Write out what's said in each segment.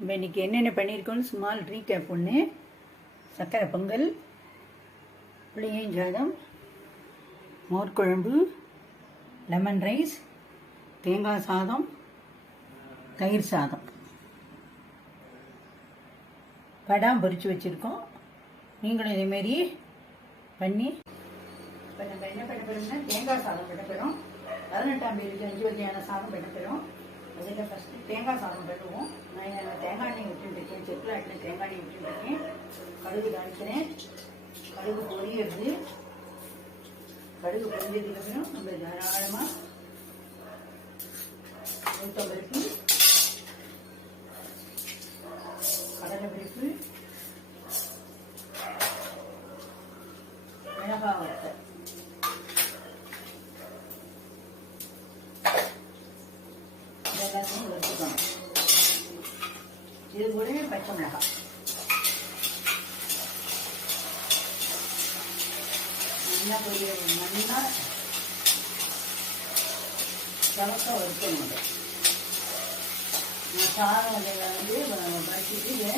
நம்ம இன்றைக்கி என்னென்ன பண்ணியிருக்கோம்னு ஸ்மால் ரீகேப் ஒன்று சக்கரை பொங்கல் புளியஞ்சாதம் மோர்குழம்பு லெமன் ரைஸ் தேங்காய் சாதம் தயிர் சாதம். படாம் பொறிச்சு வச்சுருக்கோம். நீங்களும் இதேமாரி பண்ணி இப்போ நம்ம என்ன பண்ண போகிறோம்னா தேங்காய் சாதம் பண்ண போகிறோம் பதினெட்டாம் தேதிக்கு அஞ்சு வகையான சாதம் பண்ண போகிறோம் அதில் ஃபஸ்ட்டு தேங்காய் சாதம் பண்ணுவோம் நான் என்ன தேங்காய் எண்ணெய் விட்டுருக்கேன். செக்கில் ஆட்டின தேங்காய் எண்ணெய் விட்டுருக்கேன். கடுகு தாளிக்கிறேன். கடுகு பொரியிறது. கடுகு பொரியதுக்கப்புறம் நம்ம தாராளமாக உளுத்தம்பருப்பு கடலைப்பருப்பு மிளகாய் வத்தல் இது எல்லாத்தையும் வறுத்துக்கணும் இது கூடவே பச்சை மிளகாய் நல்லா பொரிய நல்லா சவக்க வறுக்கணும் நான் சாதம் வந்து வறுத்துட்டு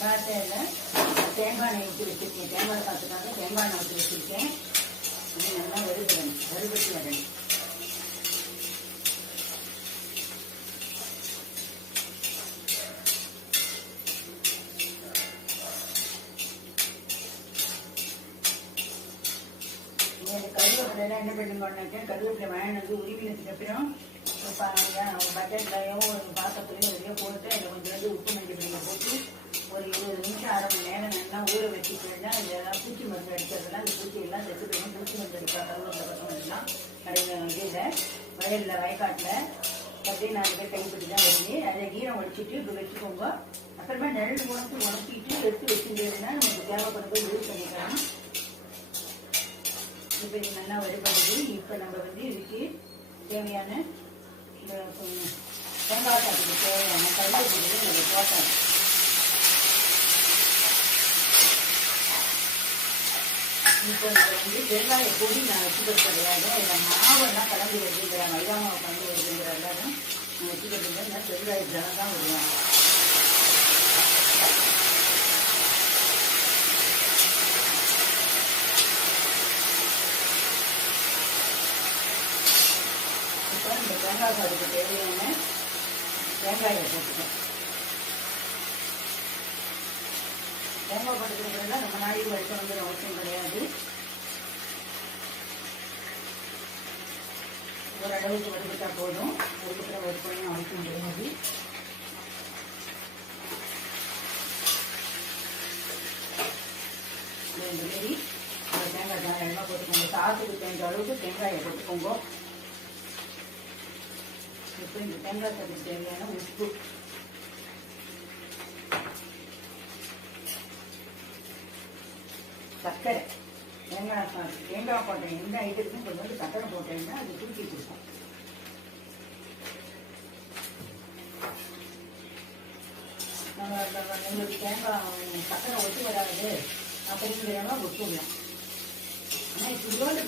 காட்டையில் தேங்காய் எண்ணெய் ஊற்றி வச்சுருக்கேன். தேங்காய் சாத்துக்காக தேங்காய் ஊற்றி வச்சுருக்கேன். நல்லா வறுபடணும். வறுபட்டு வரணும். இந்த கருவேப்பிலாம் என்ன பண்ணுங்கன்னாக்கா கருவேப்பிலை வாங்கிட்டு வந்து உருவினதுக்கு அப்புறம் ஒரு பக்கெட்லையோ ஒரு பாத்திரத்துலையோ எதையோ போட்டு அதில் கொஞ்சம் வந்து உப்பு மஞ்சள் போட்டு ஒரு இருபது நிமிஷம் அரை மணி நேரம் நல்லா ஊற வச்சுக்கிட்டா அதில் பூச்சி மருந்து அடிக்கிறதுலாம் அந்த பூச்சி எல்லாம் செத்து போயிடும் பூச்சி மருந்து அடிப்பா கருவேப்பிலை பக்கம் எல்லாம் கடையில் இதில் வயலில் வயக்காட்டில் அப்படியே நாலு பேர் கைப்பிடி தான் வருது அதை ஈரம் வடிச்சிட்டு இப்படி வச்சுக்கோங்க. அப்புறமா நிழல் உணர்த்து உணர்த்திட்டு எடுத்து வச்சுருந்ததுன்னா நமக்கு தேவைப்படுறது யூஸ் பண்ணிக்கலாம். இப்போ இது நல்லா வறுபடுது இப்போ நம்ம வந்து இதுக்கு தேவையான இந்த தேங்காய் சாப்பிட்டு தேவையான கருவேப்பிலையை நம்ம போட்டோம். இப்போ நம்ம வந்து வெங்காய பொடி நான் வச்சுக்கிறது கிடையாது இதில் மாவெல்லாம் கலந்து வருதுங்கிற மைதா மாவு கலந்து வருதுங்கிற எல்லாரும் நான் வச்சுக்கிறது இல்லை நான் பெருங்காய ஜலம் தான் வருவேன் இப்போ இந்த தேங்காய் சாதத்துக்கு தேவையான தேங்காயை போட்டுக்கேன் தேங்காய் போட்டுக்கிறதுனா ரொம்ப நாளைக்கு வரைக்கும் வந்து அவசியம் கிடையாது. ஓரளவுக்கு வறுத்துட்டா போதும். அதுக்கப்புறம் வறுப்பையும் அவசியம் கிடையாது. இந்த மாரி அந்த தேங்காய் தாராளமாக போட்டுக்கோங்க. சாத்துக்கு தேங்காய் அளவுக்கு தேங்காயை போட்டுக்கோங்க. இப்போ இந்த தேங்காய் சாத்துக்கு தேவையான உப்பு சர்க்கரை தேங்காய் தேங்காய் போட்ட எந்த ஐட்டத்துக்கும் கொஞ்சம் வந்து சர்க்கரை போட்டேன்னா அது தூக்கி கொடுக்கும் நம்ம எங்களுக்கு உங்களுக்கு தேங்காய் சர்க்கரை ஒட்டி வராது அப்படிங்கிறவங்க ஒட்டுலாம் ஆனால்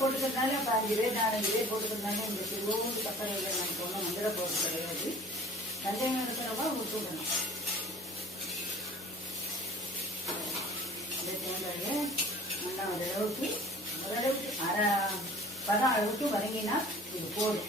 போட்டுக்கிறதுனால இப்போ அஞ்சு பேர் நாலஞ்சு பேர் போட்டுக்கிறதுனால இந்த சிறுவோண்டு சர்க்கரையில் நமக்கு ஒன்றும் மந்திர போட்டு கிடையாது. சந்தேகம் இருக்கிறவங்க விட்டுவிடணும் இந்த தேங்காயை நல்லா ஓரளவுக்கு ஓரளவுக்கு அரை பதம் அளவுக்கு வதங்கினா இது போதும்.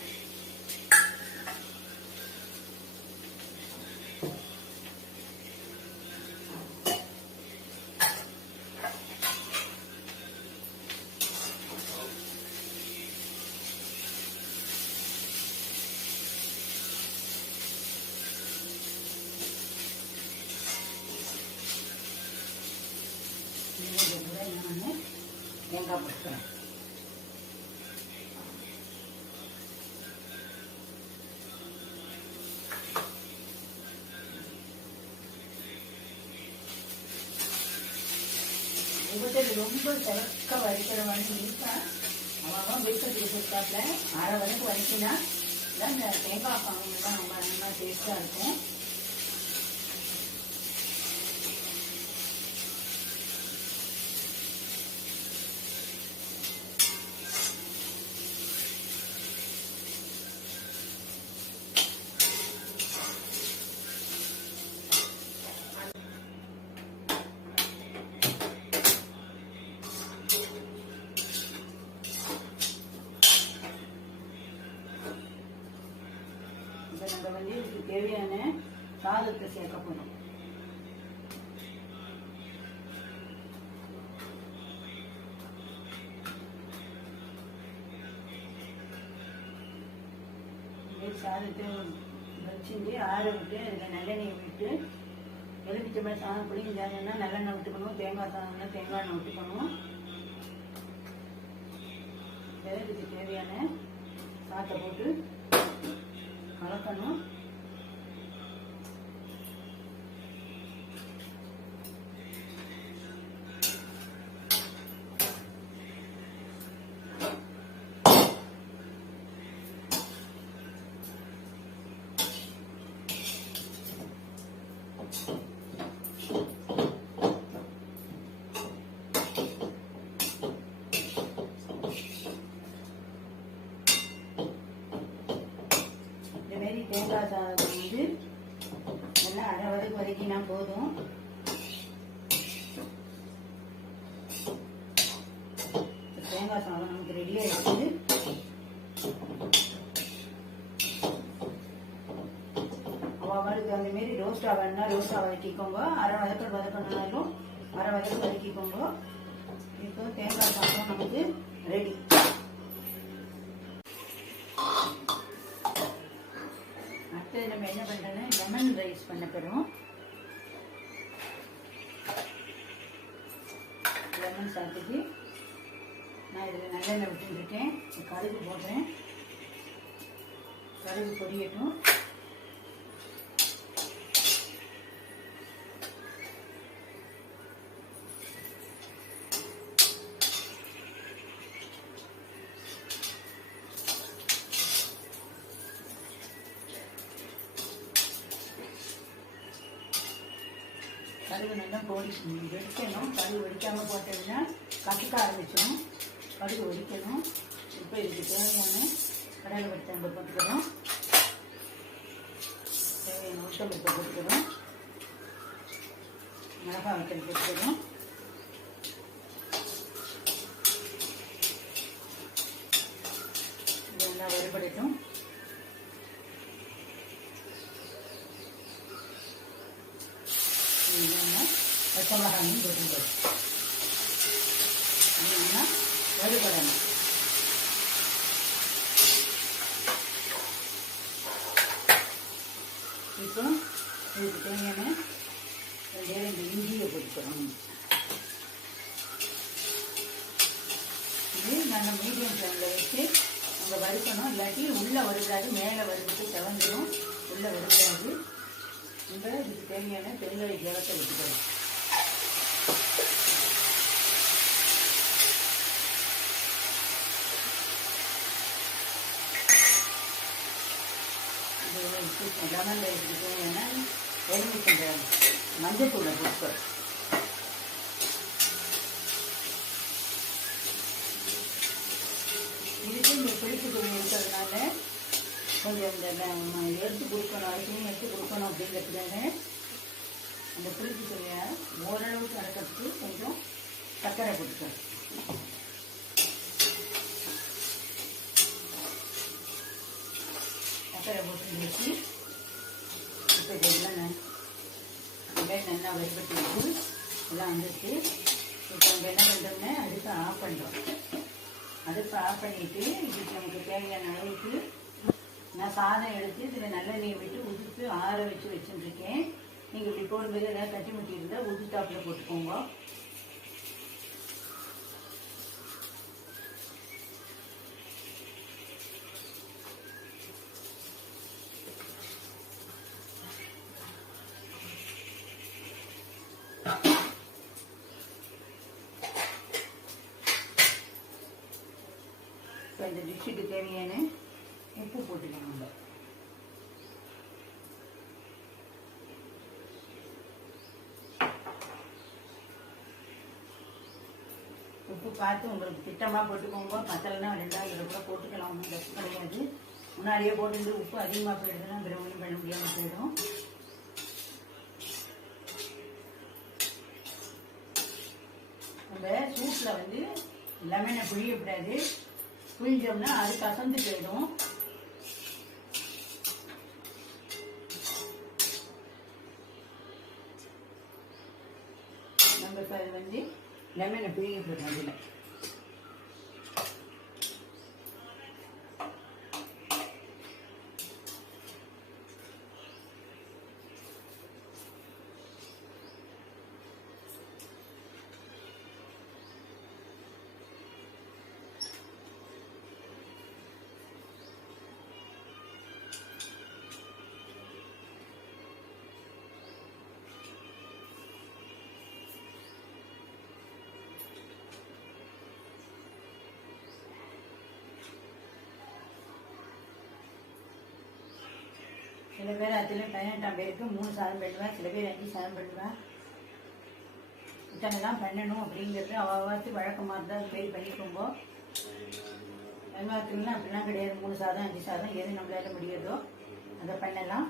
ரொம்ப செவக்க வரைக்கிற மாதிரி இருக்கா அவன் வீட்டில் கொடுத்தாப்புல அரை வரைக்கும் வரைக்கினா தான் இந்த தேங்காய் பாவம் தான் ரொம்ப நல்லா டேஸ்ட்டாக இருக்கும் சாதத்தை சேர்க்க போகிறோம் சாதத்தை வச்சுட்டு ஆற விட்டு அதில் நல்லெண்ணெய் விட்டு எலுமிச்சம்பழம் சாதம் புளிஞ்சாங்கன்னா நல்லெண்ணெய் விட்டுக்கணும் தேங்காய் சாதம்னா தேங்காய் எண்ணெய் விட்டுக்கணும் இதுக்கு தேவையான சாத்தை போட்டு கலக்கணும் இந்த மாதிரி சாதம் வந்து நல்லா அரை வதக்கு வதக்கினா போதும். தேங்காய் சாதம் நமக்கு ரெடியாக இருக்குது அவளுக்கு அந்த மாரி ரோஸ்டா வேணா ரோஸ்டா வதக்கிக்கோங்க. அரை வதக்கல் வதக்கினாலும் அரை வதக்கு வதக்கிக்கோங்க. இப்போ தேங்காய் சாதம் நமக்கு ரெடி அடுத்தது நம்ம என்ன பண்றோம்னா லெமன் ரைஸ் பண்ண போறோம். லெமன் சாப்பிட்டு நான் இதில் நல்லெண்ணெய் விட்டுருக்கேன் கடுகு போடுறேன். கடுகு பொரியட்டும். கடுகு நல்லா பொடி வெடிக்கணும். கடுகு வெடிக்காமல் போட்டதுன்னா கசக்க ஆரம்பிச்சிடும் கடுகு வெடிக்கணும். இப்போ இதுக்கு தேவையான கடலை வெடித்தம்பு போட்டுக்கிறோம். தேவையான உளுத்தம்பருப்பை போட்டுக்கிறோம். மிளகாய் வத்தல் போட்டுக்கிறோம் இது நல்லா வறுபடட்டும் இல்லைன்னா பச்சை மிளகாயும் போட்டுங்க இல்லைன்னா வறுபடணும் இப்போ இதுக்கு தேவையான ரெண்டே ரெண்டு இஞ்சியை போட்டுக்கிறோம் இது நல்ல மீடியம் ஃப்ளேமில் வச்சு நம்ம வறுக்கணும். இல்லாட்டி உள்ளே வருகாது மேலே வறுத்துட்டு செவந்துடும் உள்ளே வருகாது இந்த இதுக்கு தேவையான பெருங்காய ஜலத்தை விட்டுக்கிறோம் இது லெமன் ரைஸுக்கு தேவையான எலுமிச்சை மஞ்சத்தூளை போட்டுக்கிறோம் இதுக்கு இந்த புளிப்பு துணி இருக்கிறதுனால கொஞ்சம் இந்த எடுத்து கொடுக்கணும் அரிசியும் எடுத்து கொடுக்கணும் அப்படிங்கிறதுக்காக அந்த புளிப்பு துணியை ஓரளவுக்கு அடக்கிறதுக்கு கொஞ்சம் சர்க்கரை கொடுப்பேன் சர்க்கரை போட்டு வச்சு இப்போ இதெல்லாம் நான் வெங்காயம் நல்லா வறுபட்டு எல்லாம் வந்துட்டு இப்போ நம்ம என்ன அடுப்பு ஆஃப் பண்ணுறோம். அடுப்பு ஆஃப் பண்ணிவிட்டு இதுக்கு நமக்கு தேவையான அளவுக்கு நான் சாதம் எடுத்து இதில் நல்லெண்ணெயை விட்டு உதிர்த்து ஆற வச்சு வச்சுட்டுருக்கேன். நீங்கள் இப்படி போடும்போது ஏதாவது கட்டி முட்டி இருந்தால் உதிர்த்தாப்பில் போட்டுக்கோங்க. இந்த டிஷ்ஷுக்கு தேவையான உப்பு போட்டுக்கணும் நம்ம உப்பு பார்த்து உங்களுக்கு திட்டமாக போட்டுக்கோங்க. மசாலா ரெண்டாவது தடவை கூட போட்டுக்கலாம் ஒன்றும் தப்பு கிடையாது. முன்னாடியே போட்டு உப்பு அதிகமாக போயிடுதுன்னா பிறகு ஒன்றும் பண்ண முடியாமல் போயிடும். நம்ம சூப்பில் வந்து லெமனை புழியக்கூடாது. புழிஞ்சோம்னா அது கசந்து போயிடும். நம்ம வந்து லெமனை புழிய போடுறோம் அதில். சில பேர் அதில் பதினெட்டாம் பேருக்கு மூணு சாதம் பண்ணுவேன் சில பேர் அஞ்சு சாதம் பண்ணுவேன் இத்தனை தான் பண்ணணும் அப்படிங்கிறது அவ்வளோத்து வழக்கமாக இருந்தால் பேர் பண்ணிக்கோங்க. எல்லாத்துக்குமே அப்படிலாம் கிடையாது. மூணு சாதம் அஞ்சு சாதம் எது நம்மளால முடியுதோ அதை பண்ணலாம்.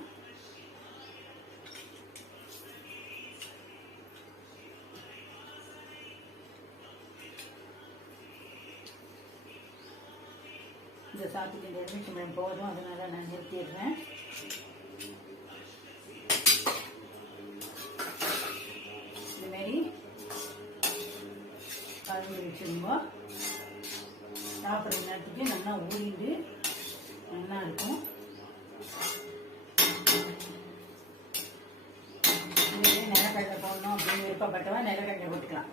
இந்த சாத்துக்கு இந்த எலுமிச்சம்பழம் போதும் அதனால நான் நிறுத்திடுறேன். வச்சிருந்தோம் சாப்பிட்ற நேரத்துக்கு நல்லா ஊறிண்டு நல்லா இருக்கும். நிலக்கடலை போடணும் அப்படின்னு விருப்பப்பட்டவா நிலக்கடலை போட்டுக்கலாம்.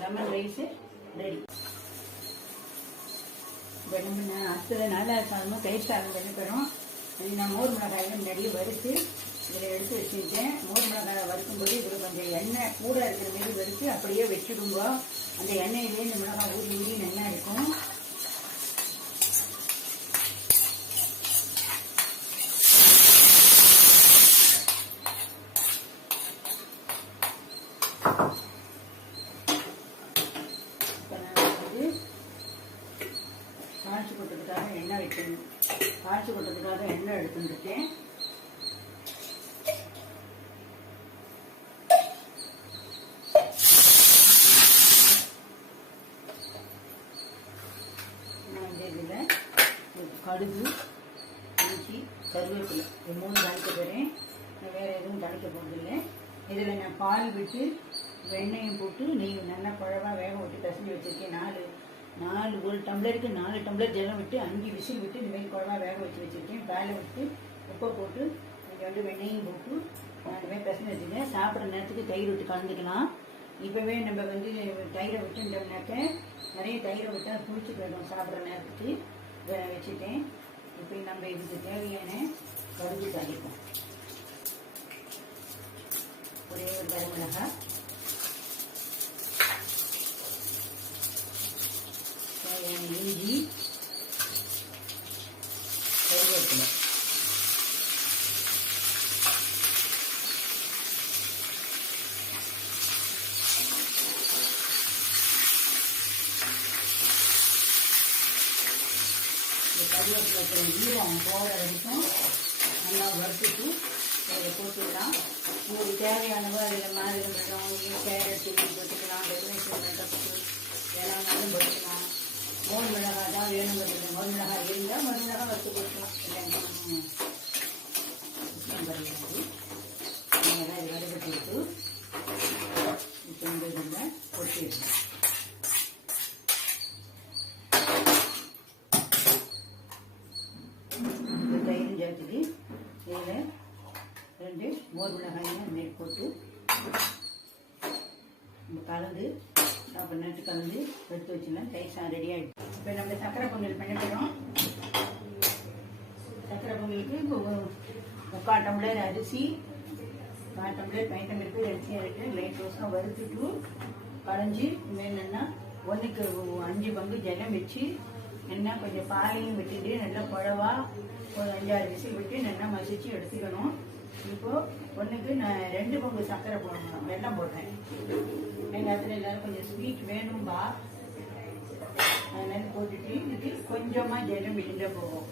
Lemon rice ready. வெறுமனே அடுத்தது நல்லா சாதமும் கை சாதம் பண்ணி போயிடும் நான் மோர் மிளகாயில் நிறைய வறுத்து இதில் எடுத்து வச்சுருக்கேன். மோர் மிளகாய் வறுக்கும்போது இதில் கொஞ்சம் எண்ணெய் கூட இருக்கிற மாரி வறுத்து அப்படியே வச்சுடுங்க. அந்த எண்ணெயிலே இந்த மிளகாய் ஊறி ஊறி நல்லா இருக்கும் இப்போ நான் வந்து காய்ச்சி கொட்டுறதுக்காக எண்ணெய் வைக்கணும் காய்ச்சி கொட்டுறதுக்காக எண்ணெய் எடுத்துருக்கேன் நான் இந்த இதில் கடுகு இஞ்சி கருவேப்பிலை. இது மூணு தாளிக்க போகிறேன் நான் வேறு எதுவும் தாளிக்க போகிறதில்லை இதில் நான் பால் விட்டு வெண்ணெயும் போட்டு நீங்கள் நல்லா குழவா வேக விட்டு பிசைஞ்சு வச்சுருக்கேன். நாலு நாலு ஒரு டம்ளருக்கு நாலு டம்ளர் ஜலம் விட்டு அஞ்சு விசில் விட்டு இந்தமாரி குழவாக குழவா வேக வச்சு வச்சுருக்கேன். பாலை விட்டு உப்பை போட்டு கொஞ்சோண்டு வெண்ணெயும் போட்டு நான் இந்த பிசைஞ்சு வச்சுருக்கேன். சாப்பிட்ற நேரத்துக்கு தயிர் விட்டு கலந்துக்கலாம். இப்போவே நம்ம வந்து தயிரை விட்டுட்டோம்னாக்க நிறைய தயிரை விட்டால் குளிச்சு போயிடும் சாப்பிட்ற நேரத்துக்கு. வச்சுட்டேன். இப்போ நம்ம இதுக்கு தேவையான கடுகு தள்ளிப்போம் ஒரே ஒரு கருமிளகாய் தேவையான இஞ்சி கருவேப்பிலை இந்த கருவேப்பிலை ஈரம் போகிற வரைக்கும் நல்லா வறுத்துட்டு அதில் போட்டுக்கலாம். உங்களுக்கு தேவையானவோ அதில் மாதிரி மாதுளம்பழம் கேரட் துருவி போட்டுக்கலாம். டெக்கரேஷன் பண்ணுறதுக்கு வேணாலும் போட்டுக்கலாம். மோர் மிளகாய் தான் வேணுங்கிறது மோர் மிளகாய் இருந்தால் மோர் மிளகாய் வறுத்து போட்டுக்கலாம் இல்லைன்னா விஷயம் கிடையாது அதெல்லாம் இது வறுத்து போட்டு இப்போ இந்த இதில் கொட்டிடலாம் இந்த தயிரும் சேர்த்துட்டு இதில் ரெண்டு மோர் மிளகாயும் மேல் போட்டு நம்ம கலந்து அப்புறம் நட்டு கலந்து எடுத்து வச்சுக்கலாம். தயிர் ரெடி ஆகிடும் இப்போ நம்ம சக்கரை பொங்கல் பண்ணிக்கிறோம் சக்கரை பொங்கலுக்கு இப்போ முக்கால் டம்ளர் அரிசி கால் டம்ளர் பயத்தம்பருப்பு அரிசியாக இருக்கு லைட் ரோஸாக வறுத்துட்டு களைஞ்சி வேணும்னா ஒன்றுக்கு அஞ்சு பங்கு ஜலம் வச்சு என்ன கொஞ்சம் பாலையும் விட்டுட்டு நல்லா குழவா ஒரு அஞ்சாறு விசில் விட்டு நல்லா மசிச்சு எடுத்துக்கணும். இப்போ ஒன்றுக்கு நான் ரெண்டு பங்கு சர்க்கரை போடணும். வெல்லம் போடுறேன் எங்கள் இடத்துல எல்லாரும் கொஞ்சம் ஸ்வீட் வேணும்பா அதனால போட்டுட்டு இதுக்கு கொஞ்சமாக ஜலம் விழுந்தே போகும்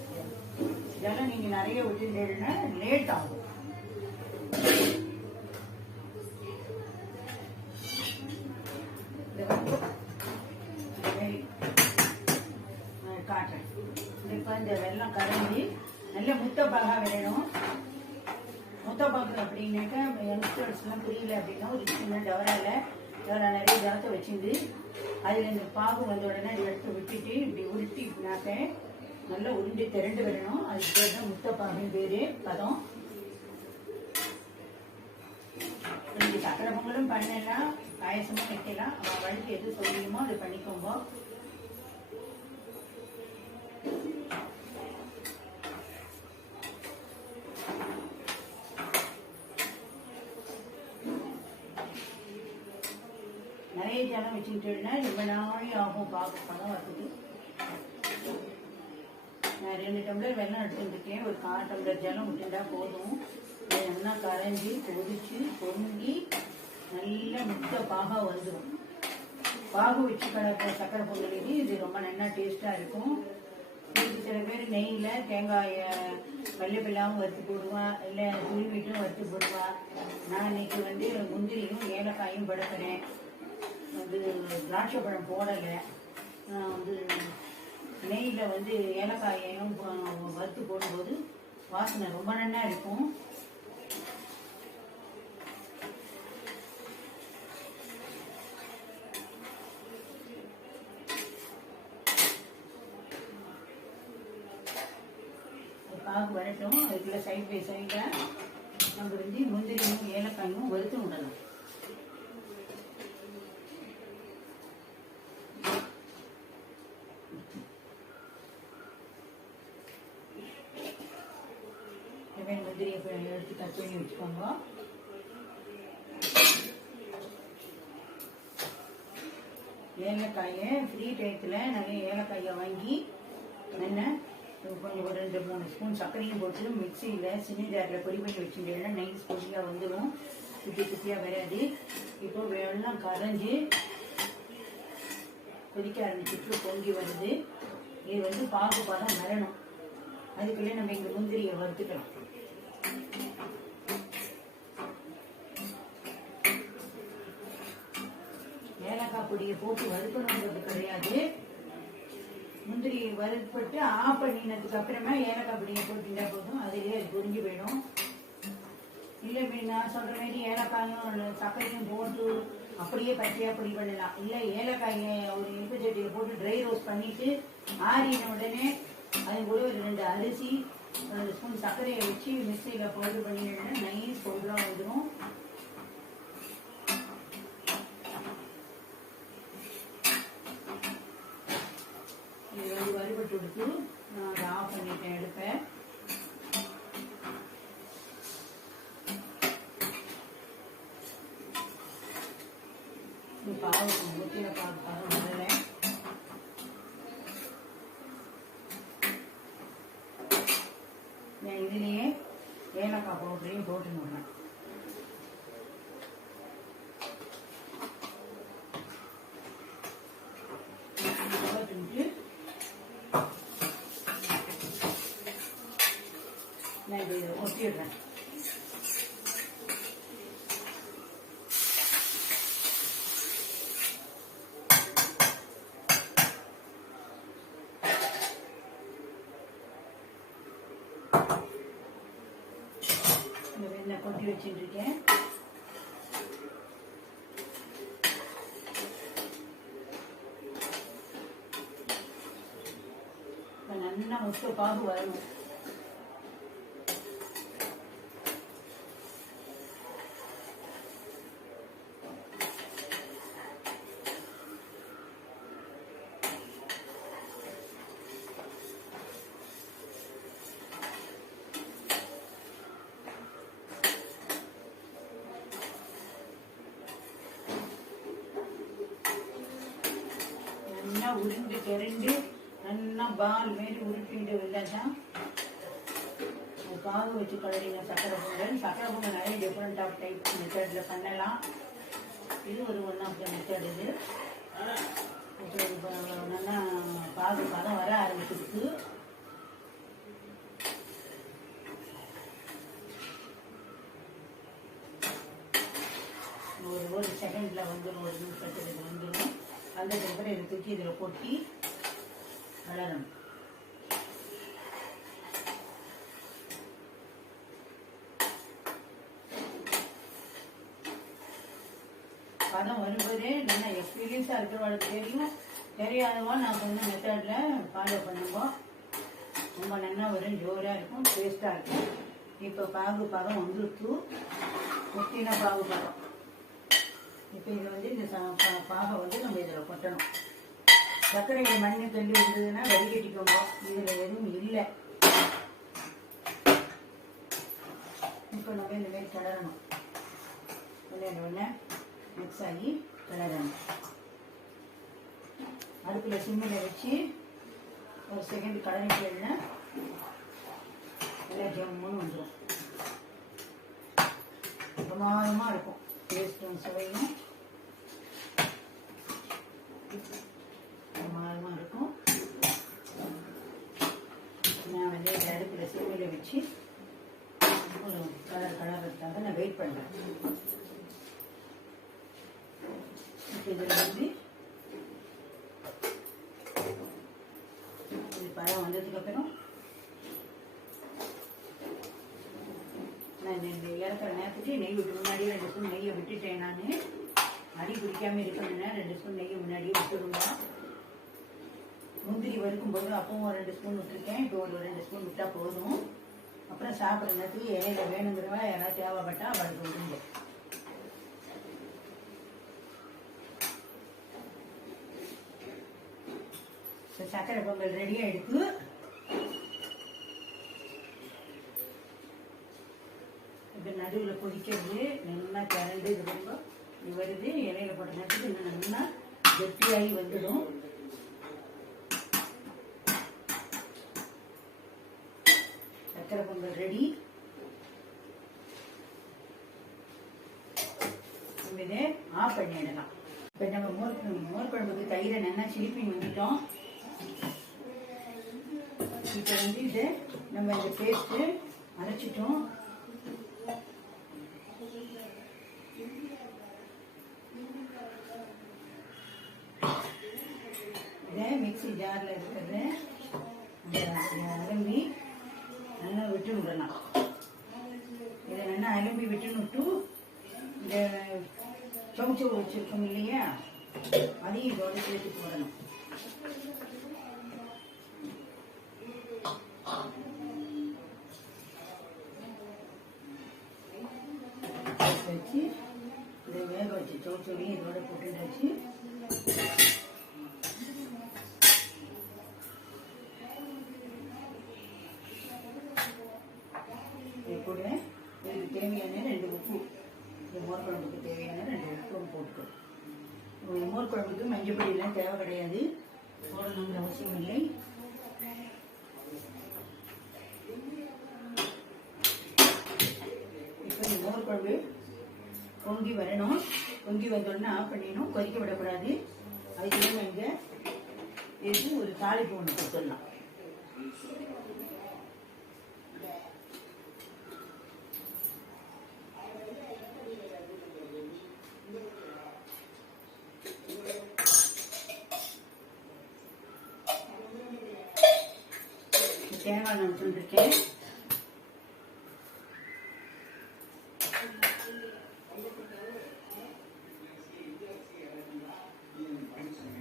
ஜலம் நீங்கள் நிறைய விட்டுட்டேன்னா லேட் ஆகும். இந்த காட்டுறேன். இப்போ இந்த வெள்ளம் கரைஞ்சி நல்ல முட்டை பாகா வேணும். முட்டை பாகு அப்படின்னாக்கா யங்ஸ்டர்ஸ்லாம் புரியல அப்படின்னா ஒரு சின்ன டவரால டவரா நிறைய ஜலத்தை வச்சுருந்து அதில் இந்த பாகு வந்த உடனே அதை எடுத்து விட்டுட்டு இப்படி உருட்டினாக்க நல்லா உருண்டி திரண்டு வரணும் அதுக்கு பேர் தான் முத்தப்பாகுன்னு பேர் பதம். நீங்கள் சக்கரை பொங்கலும் பண்ணலாம் பாயசமும் வைக்கலாம். அவன் வழிக்கு எது சொல்லியுமோ அதை பண்ணிக்கோங்க. நிறைய ஜனம் வச்சுக்கிட்டேன்னா ரொம்ப நாளே ஆகும் பார்க்க பணம் வரதுக்கு நான் ரெண்டு டம்ளர் வெள்ளம் எடுத்துக்கிட்டேன். ஒரு கால் டம்ளர் ஜலம் விட்டுட்டா போதும். நல்லா கரைஞ்சி கொதிச்சு பொங்கி நல்ல முத்த பாகா வந்துடும் பாகு வச்சு கலக்கிற சக்கரை பொங்கலுக்கு இது ரொம்ப நல்லா டேஸ்ட்டாக இருக்கும். இது சில பேர் நெய்யில் தேங்காயை வெள்ளைப்பிள்ளாவும் வறுத்து போடுவா இல்லை துருவிட்டும் வறுத்து போடுவா. நான் இன்னைக்கு வந்து முந்திரியும் ஏலக்காயும் படுக்கிறேன் வந்து திராட்சை பழம் போடலை. நான் வந்து நெய்யில் வந்து ஏலக்காயையும் வறுத்து போடும்போது வாசனை ரொம்ப நல்லா இருக்கும். பாகு வரட்டும். அதுக்குள்ளே சைட் பை சைடில் நம்ம வந்து முந்திரியும் ஏலக்காயும் வறுத்து விடலாம் வெங்காயம் முந்திரியை இப்ப எடுத்து கட் பண்ணி வச்சுக்கோங்க ஏலக்காயை ஃப்ரீ டயத்தில் நிறைய ஏலக்காயை வாங்கி எண்ணெய் கொஞ்சம் ஒரு ரெண்டு மூணு ஸ்பூன் சர்க்கரையும் போட்டு மிக்சியில் சின்ன ஜாரில் பொடி பண்ணி வச்சுட்டேன்னா நைஸ் பொடியாக வந்துடும் குட்டி குட்டியாக வராது. இப்போ வெள்ளம் கரைஞ்சி கொதிக்க ஆரம்பிச்சுட்டு பொங்கி வருது. இது வந்து பாகு பதம் வரணும். அதுக்குள்ளே நம்ம இங்கே முந்திரியை வறுத்துக்கலாம் ஏலக்காய் பொடியை போட்டு வறுக்கணுங்கிறது கிடையாது. முந்திரி வறுப்பட்டு ஆஃப் பண்ணினதுக்கு அப்புறமா ஏலக்காய் பொடியை போட்டுட்டா போதும். அதுலேயே அது பொரிஞ்சு போயிடும். இல்லை இப்படி நான் சொல்கிற மாதிரி ஏலக்காயும் சக்கரையும் சர்க்கரையும் போட்டு அப்படியே பச்சையாக பொடி பண்ணலாம். இல்லை ஏலக்காயை ஒரு இனிப்பு சட்டியில் போட்டு ட்ரை ரோஸ்ட் பண்ணிட்டு ஆறின உடனே அது கூட ஒரு ரெண்டு அரிசி ஒரு ரெண்டு ஸ்பூன் சர்க்கரையை வச்சு மிக்சியில் பவுடர் பண்ணிட்டோம்னா நைஸ் பவுடராக வந்துடும் இது வந்து வறுபட்டு கொடுத்து நான் அதை ஆஃப் பண்ணிட்டேன் எடுப்பேன். பாவம் பாவு பாவம் பாவு பாவு வரல நான் இதுலேயே ஏலக்காய் பவுடரையும் போட்டுருந்தேன் போட்டுட்டு நான் ஊற்றிடுறேன் வெண்ணெய் கொட்டி வச்சுட்டு இருக்கேன். நல்லா முத்து பாகு வரணும் நல்லா உருண்டு திரண்டு நல்லா பால் மாரி உருட்டிட்டு வந்தாதான் பூச்சி கலரிங்க சக்கரை பொங்கல் சக்கரை பொங்கல் நிறைய டிஃப்ரெண்ட் ஆஃப் டைப் மெத்தடில் பண்ணலாம். இது ஒரு ஒன் ஆஃப் த மெத்தட் இது. இப்போ நல்லா பாகு பதம் வர ஆரம்பிச்சிருக்கு. ஒரு ஒரு செகண்டில் வந்துடும் ஒரு நிமிஷத்துக்கு இது வந்துடும் வந்ததுக்கப்புறம் இதை தூக்கி இதில் கொட்டி வளரணும் பதம் வரும்போதே நல்லா எக்ஸ்பீரியன்ஸாக இருக்கிறவளுக்கு தெரியும். தெரியாதவா நான் சொன்ன மெத்தடில் ஃபாலோ பண்ணுவோம் ரொம்ப நல்லா வரும் ஜோராக இருக்கும் டேஸ்ட்டாக இருக்கும். இப்போ பாகு பதம் வந்துருக்கு முத்தின பாகு பழம் இப்போ இதில் வந்து இந்த பாகை வந்து நம்ம இதில் கொட்டணும். சர்க்கரை மண்ணு தள்ளி இருந்ததுன்னா வடிகட்டிக்கோங்க. இதில் எதுவும் இல்லை. இப்போ நம்ம இந்த மாதிரி கிளறணும் கிளறின உடனே மிக்ஸ் ஆகி கிளறணும் அடுப்பில் சிம்மில் வச்சு ஒரு செகண்ட் கலரிட்டேன்னா நல்லா ஜம்முன்னு வந்துடும் பிரமாதமாக இருக்கும். டேஸ்ட்டும் சுவையும் பிரமாதமாக இருக்கும். நான் வந்து இந்த அடுப்பில் சிம்மில் வச்சு ஒரு கலர் கலர்றதுக்காக நான் வெயிட் பண்ணுறேன் இதில் வந்து இது பழம் வந்ததுக்கப்புறம் நான் இந்த இறக்குற நேரத்துக்கு நெய் விட்டு முன்னாடியே ரெண்டு ஸ்பூன் நெய்யை விட்டுட்டேன் நான். அடி பிடிக்காம இருக்கணும்னா ரெண்டு ஸ்பூன் நெய்யை முன்னாடியே விட்டுடுங்க. முந்திரி வறுக்கும் போது அப்பவும் ஒரு ரெண்டு ஸ்பூன் விட்டுருக்கேன். இப்போ ஒரு ரெண்டு ஸ்பூன் விட்டால் போதும். அப்புறம் சாப்பிட்ற நேரத்துக்கு இலையில வேணுங்கிறவா யாராவது தேவைப்பட்டா அவளுக்கு விடுங்க சர்க்கரை சக்கரை பொங்கல் ரெடியாக எடுத்து இப்போ நடுவில் கொதிக்கிறது நல்லா கரண்டு இது ரொம்ப வருது இலையில போட்ட நேரத்துக்கு இன்னும் நல்லா கெட்டியாகி வந்துடும். சக்கரை பொங்கல் ரெடி இதை ஆஃப் பண்ணிடலாம். இப்போ நம்ம மோர் மோர் குழம்புக்கு தயிரை நல்லா சிலிப்பி வந்துட்டோம் இப்போ வந்து இது நம்ம இந்த பேஸ்ட்டு அரைச்சிட்டோம். இதை மிக்ஸி ஜாரில் இருக்கிறது. இந்த அலம்பி நல்லா விட்டு விடலாம். இதை நல்லா அலம்பி விட்டு விட்டு இந்த சமைச்சு வச்சுருக்கோம் இல்லையா? அதையும் இதோட சேர்த்து போடணும். வச்சு இதை வேக வச்சு சோச்சோடையும் இதோட போட்டு இது கூட இதுக்கு தேவையான ரெண்டு உப்பு. இந்த மோர் குழம்புக்கு தேவையான ரெண்டு உப்பும் போட்டு மோர் குழம்புக்கு மஞ்சள் பொடியெல்லாம் தேவை கிடையாது. போடணுங்கிற அவசியம் இல்லை இப்போ இந்த மோர் குழம்பு பொங்கி வரணும் பொங்கி வந்தோடனே ஆஃப் பண்ணிடணும் கொதிக்க விடக்கூடாது. அதுக்குள்ளே இங்கே இது ஒரு தாளிப்பு ஒன்று கொடுத்துடலாம் தேங்காய் நான் சொல்லிருக்கேன்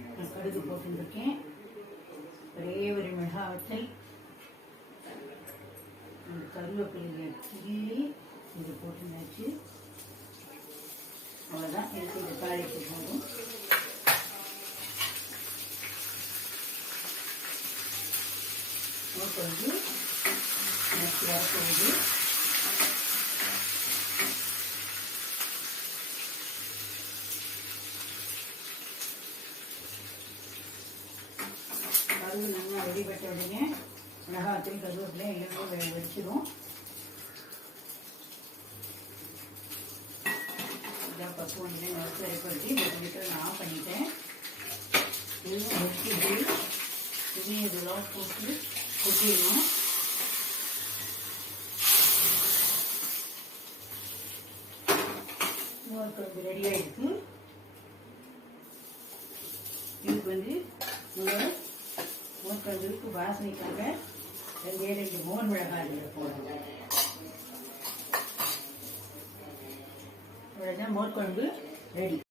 நான் கடுகு போட்டுருக்கேன் ஒரே ஒரு மிளகாய் வத்தல் அந்த கருவேப்பிலையை கிள்ளி இது போட்டுனாச்சு அவ்வளோதான் எனக்கு இந்த தாளிப்பு போதும் மூட்டை வந்து நச்சு கருவு நல்லா வெடிபட்ட உடனே மிளகாத்தையும் கருவேப்பிலையும் எல்லாமே வெ- வெடிச்சிடும் இதான் பப்பு ஒன்று நறுக்கு வரைப்படுத்தி ஒரு லிட்டர் நான் பண்ணிட்டேன். இதுவும் வெடிச்சிது இதையும் இதெல்லாம் போட்டு கொட்டிடணும். மோர் ரெடி ஆயிடுச்சு இதுக்கு வந்து நம்ம மோர் வாசனைக்காக ரெண்டே ரெண்டு மோர் மிளகாய் இதில் போடணும். அவ்வளோதான் மோர் ரெடி